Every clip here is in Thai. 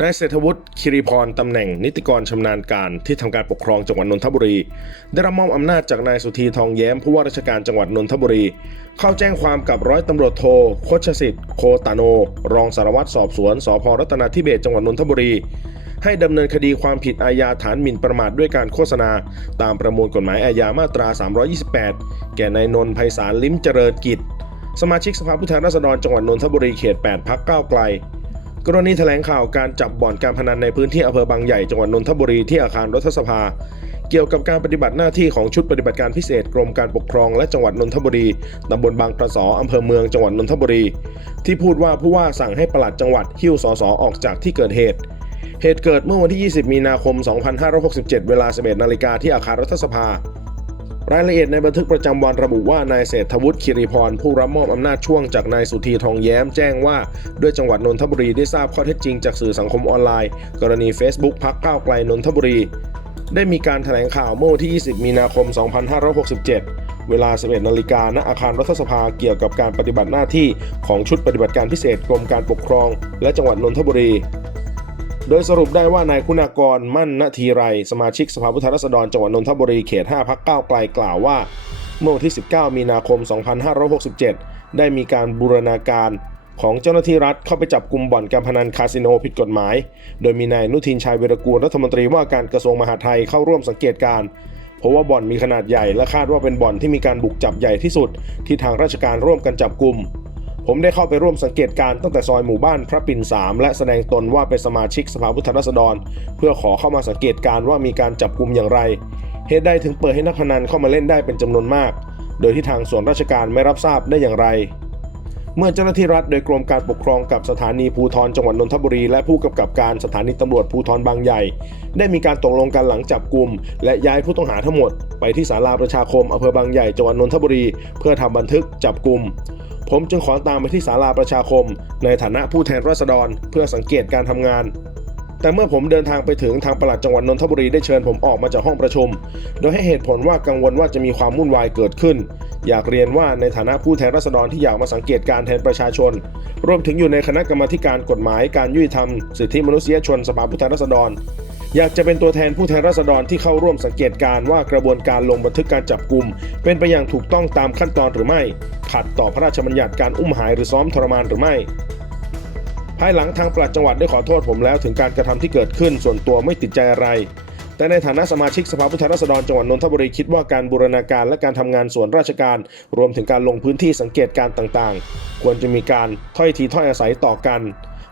นายเศรษฐวุฒิคิริพรตำแหน่งนิติกรชำนาญการที่ทำการปกครองจังหวัดนนทบุรี ได้รับมอบอำนาจจากนายสุธีทองแย้มผู้ว่าราชการจังหวัดนนทบุรี เข้าแจ้งความกับร้อยตำรวจโทโคชสิทธิ์โคตาโน รองสารวัตรสอบสวนสพรัตนาธิเบศจังหวัดนนทบุรี ให้ดำเนินคดีความผิดอาญาฐานหมิ่นประมาทด้วยการโฆษณา ตามประมวลกฎหมายอาญามาตรา 328 แก่นายนนท์ไพศาลลิ้มเจริญกิจ สมาชิกสภาผู้แทนราษฎรจังหวัดนนทบุรีเขต 8 พักก้าวไกล กรณีแถลงข่าวการจับบ่อนการพนันในพื้นที่อำเภอบางใหญ่จังหวัดนนทบุรีที่อาคารรัฐสภา เกี่ยวกับการปฏิบัติหน้าที่ของชุดปฏิบัติการพิเศษกรมการปกครองและจังหวัดนนทบุรีตำบลบางกระสออำเภอเมืองจังหวัดนนทบุรี ที่พูดว่าผู้ว่าสั่งให้ปลัดจังหวัดหิ้วสสออกจากที่เกิดเหตุ เหตุเกิดเมื่อวันที่ 20 มีนาคม 2567 เวลา 11นาฬิกาที่อาคารรัฐสภา รายละเอียดในบันทึกประจำวันระบุว่านายเศรษฐวุฒิคิริพรผู้รับมอบอำนาจช่วงจากนายสุธีทองแย้มแจ้งว่า ด้วยจังหวัดนนทบุรีได้ทราบข้อเท็จจริงจากสื่อสังคมออนไลน์ กรณี Facebook พักก้าวไกลนนทบุรี ได้มีการแถลงข่าวเมื่อวันที่ 20 มีนาคม 2567 เวลา 11 นาฬิกาณอาคารรัฐสภาเกี่ยวกับการปฏิบัติหน้าที่ของชุดปฏิบัติการพิเศษกรมการปกครอง และจังหวัดนนทบุรี โดยสรุปได้ว่านายคุณากรมั่นนทีไร สมาชิกสภาผู้แทนราษฎรจังหวัดนนทบุรีเขต 5พักก้าวไกลกล่าวว่า เมื่อวันที่ 19 มีนาคม 2567 ได้มีการบูรณาการของเจ้าหน้าที่รัฐเข้าไปจับกลุ่มบ่อนการพนันคาสิโนผิดกฎหมาย โดยมีนายนุทินชายเวรกูลรัฐมนตรีว่าการกระทรวงมหาดไทยเข้าร่วมสังเกตการเพราะว่าบ่อนมีขนาดใหญ่และคาดว่าเป็นบ่อนที่มีการบุกจับใหญ่ที่สุด ที่ทางราชการร่วมกันจับกลุ่ม ผมได้เข้าไปร่วมสังเกตการ์ตั้งแต่ซอยหมู่บ้านพระปิ่นสามและแสดงตนว่าเป็นสมาชิกสภาผู้แทนราษฎร เพื่อขอเข้ามาสังเกตการ์ว่ามีการจับกลุ่มอย่างไร เหตุใดถึงเปิดให้นักพนันเข้ามาเล่นได้เป็นจำนวนมาก โดยที่ทางส่วนราชการไม่รับทราบได้อย่างไร เมื่อเจ้าหน้าที่รัฐโดยกรมการปกครองกับสถานีภูธรจังหวัดนนทบุรี และผู้กำกับการสถานีตำรวจภูธรบางใหญ่ ได้มีการตกลงกันหลังจับกลุ่มและย้ายผู้ต้องหาทั้งหมด ไปที่ศาลาประชาคมอำเภอบางใหญ่จังหวัดนนทบุรี เพื่อทำบันทึกจับกลุ่ม ผมจึงขอตามไปที่ศาลาประชาคม ในฐานะผู้แทนราษฎร เพื่อสังเกตการทำงาน แต่เมื่อผมเดินทางไปถึงทางปลัดจังหวัดนนทบุรีได้เชิญผมออกมาจากห้องประชุม โดยให้เหตุผลว่ากังวลว่าจะมีความวุ่นวายเกิดขึ้น อยากเรียนว่าในฐานะผู้แทนราษฎรที่อยากมาสังเกตการแทนประชาชน รวมถึงอยู่ในคณะกรรมาการกฎหมายการยุติธรรม สิทธิมนุษยชนสภาผู้แทนราษฎร อยากจะเป็นตัวแทนผู้แทนราษฎรที่เข้าร่วมสังเกตการว่ากระบวนการลงบันทึกการจับกลุ่ม เป็นไปอย่างถูกต้องตามขั้นตอนหรือไม่ ขัดต่อพระราชบัญญัติการอุ้มหายหรือซ้อมทรมานหรือไม่ ภายหลังทางปลัดจังหวัดได้ขอโทษผมแล้วถึงการกระทำที่เกิดขึ้นส่วนตัวไม่ติดใจอะไร แต่ในฐานะสมาชิกสภาผู้แทนราษฎรจังหวัดนนทบุรีคิดว่าการบูรณาการและการทำงานส่วนราชการ รวมถึงการลงพื้นที่สังเกตการต่างๆ ควรจะมีการถ้อยทีถ้อยอาศัยต่อกัน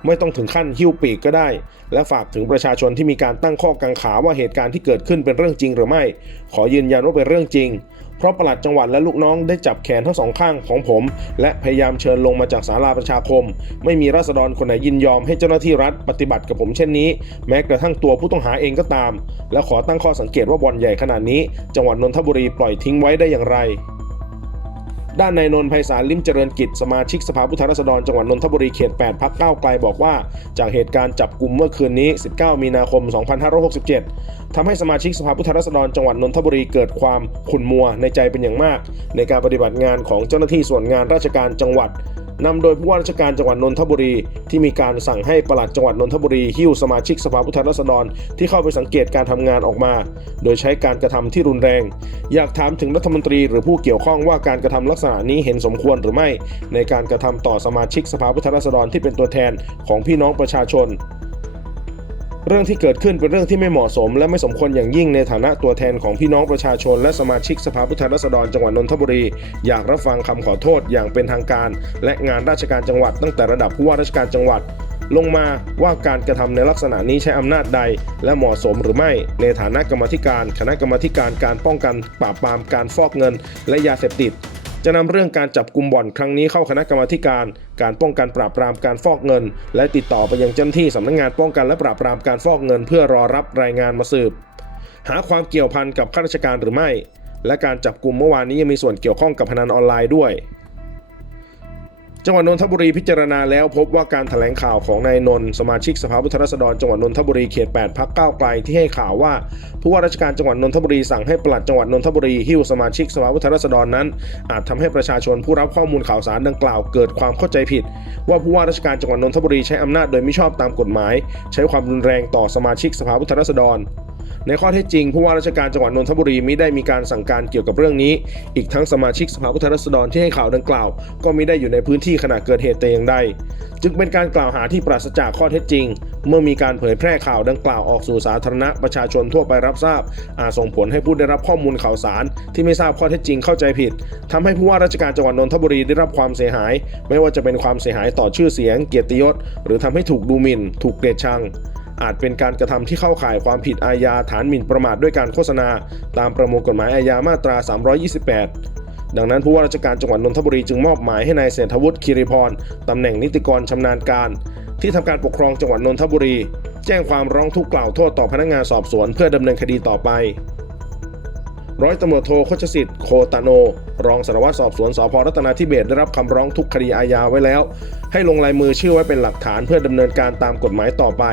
ไม่ต้องถึงขั้นหิ้วปีกก็ได้ และฝากถึงประชาชนที่มีการตั้งข้อกังขาว่าเหตุการณ์ที่เกิดขึ้นเป็นเรื่องจริงหรือไม่ ขอยืนยันว่าเป็นเรื่องจริง เพราะปลัดจังหวัดและลูกน้องได้จับแขนทั้งสองข้างของผม และพยายามเชิญลงมาจากศาลาประชาคม ไม่มีราษฎรคนไหนยินยอมให้เจ้าหน้าที่รัฐปฏิบัติกับผมเช่นนี้ แม้กระทั่งตัวผู้ต้องหาเองก็ตาม และขอตั้งข้อสังเกตว่าบ่อนใหญ่ขนาดนี้ จังหวัดนนทบุรีปล่อยทิ้งไว้ได้อย่างไร ด้านนายนนท์ไพศาลลิมเจริญกิจสมาชิกสภาผู้แทนราษฎรจังหวัดนนทบุรีเขต 8 พักก้าไกลบอกว่า จากเหตุการณ์จับกลุ่มเมื่อคืนนี้ 19 มีนาคม 2567ทำให้สมาชิกสภาผู้แทนราษฎรจังหวัดนนทบุรีเกิดความขุ่นมัวในใจเป็นอย่างมาก ในการปฏิบัติงานของเจ้าหน้าที่ส่วนงานราชการจังหวัด นำโดยผู้ว่าราชการจังหวัดนนทบุรี ที่มีการสั่งให้ปลัดจังหวัดนนทบุรีหิ้วสมาชิกสภาผู้แทนราษฎรที่เข้าไปสังเกตการทำงานออกมา โดยใช้การกระทำที่รุนแรง อยากถามถึงรัฐมนตรีหรือผู้เกี่ยวข้องว่าการกระทำลักษณะนี้เห็นสมควรหรือไม่ ในการกระทำต่อสมาชิกสภาผู้แทนราษฎรที่เป็นตัวแทนของพี่น้องประชาชน เรื่องที่เกิดขึ้นเป็นเรื่องที่ไม่เหมาะสม และไม่สมควรอย่างยิ่งในฐานะตัวแทนของพี่น้องประชาชน และสมาชิกสภาผู้แทนราษฎรจังหวัดนนทบุรี อยากรับฟังคำขอโทษอย่างเป็นทางการ และงานราชการจังหวัดตั้งแต่ระดับผู้ว่าราชการจังหวัด ลงมาว่าการกระทำในลักษณะนี้ใช้อำนาจใด และเหมาะสมหรือไม่ ในฐานะกรรมธิการ คณะกรรมธิการการป้องกันปราบปรามการฟอกเงิน และยาเสพติด จะนำเรื่องการจับกลุ่มบ่อนครั้งนี้เข้าคณะกรรมาการ การป้องกันปราบปรามการฟอกเงิน และติดต่อไปยังเจ้าหน้าที่สำนักงานป้องกันและปราบปรามการฟอกเงิน เพื่อรอรับรายงานมาสืบ หาความเกี่ยวพันกับข้าราชการหรือไม่ และการจับกลุ่มเมื่อวานนี้ยังมีส่วนเกี่ยวข้องกับพนันออนไลน์ด้วย จังหวัดนนทบุรีพิจารณาแล้วพบว่าการแถลงข่าวของนายนนท์สมาชิกสภาผู้แทนราษฎรจังหวัดนนทบุรีเขต 8พักก้าวไกลที่ให้ข่าวว่า ผู้ว่าราชการจังหวัดนนทบุรีสั่งให้ปลัดจังหวัดนนทบุรีหิ้วสมาชิกสภาผู้แทนราษฎรนั้น อาจทำให้ประชาชนผู้รับข้อมูลข่าวสารดังกล่าวเกิดความเข้าใจผิด ว่าผู้ว่าราชการจังหวัดนนทบุรีใช้อำนาจโดยมิชอบตามกฎหมาย ใช้ความรุนแรงต่อสมาชิกสภาผู้แทนราษฎร ในข้อเท็จจริงผู้ว่าราชการจังหวัดนนทบุรีมิได้มีการสั่งการเกี่ยวกับเรื่องนี้ อีกทั้งสมาชิกสภาผู้แทนราษฎรที่ให้ข่าวดังกล่าว ก็มิได้อยู่ในพื้นที่ขณะเกิดเหตุแต่อย่างใด จึงเป็นการกล่าวหาที่ปราศจากข้อเท็จจริง เมื่อมีการเผยแพร่ข่าวดังกล่าวออกสู่สาธารณะประชาชนทั่วไปรับทราบ อาจส่งผลให้ผู้ได้รับข้อมูลข่าวสาร ที่ไม่ทราบข้อเท็จจริงเข้าใจผิดทำให้ผู้ว่าราชการจังหวัดนนทบุรีได้รับความเสียหาย ไม่ว่าจะเป็นความเสียหายต่อชื่อเสียง เกียรติยศ หรือทำให้ถูกดูหมิ่น ถูกเกลียดชัง อาจเป็นการกระทำที่เข้าข่ายความผิดอาญาฐานหมิ่นประมาทด้วยการโฆษณา ตามประมวลกฎหมายอาญามาตรา 328ดังนั้นผู้ว่าราชการจังหวัดนนทบุรีจึงมอบหมายให้นายเศรษฐวุฒิคิริพรตำแหน่งนิติกรชำนาญการ ที่ทำการปกครองจังหวัดนนทบุรี แจ้งความร้องทุกข์กล่าวโทษต่อพนักงานสอบสวนเพื่อดำเนินคดีต่อไป ร้อยตำรวจโทโคชสิทธิ์โคตาโน รองสารวัตรสอบสวนสพรัตนาธิเบศได้รับคำร้องทุกคดีอาญาไว้แล้ว ให้ลงลายมือชื่อไว้เป็นหลักฐานเพื่อดำเนินการตามกฎหมายต่อไป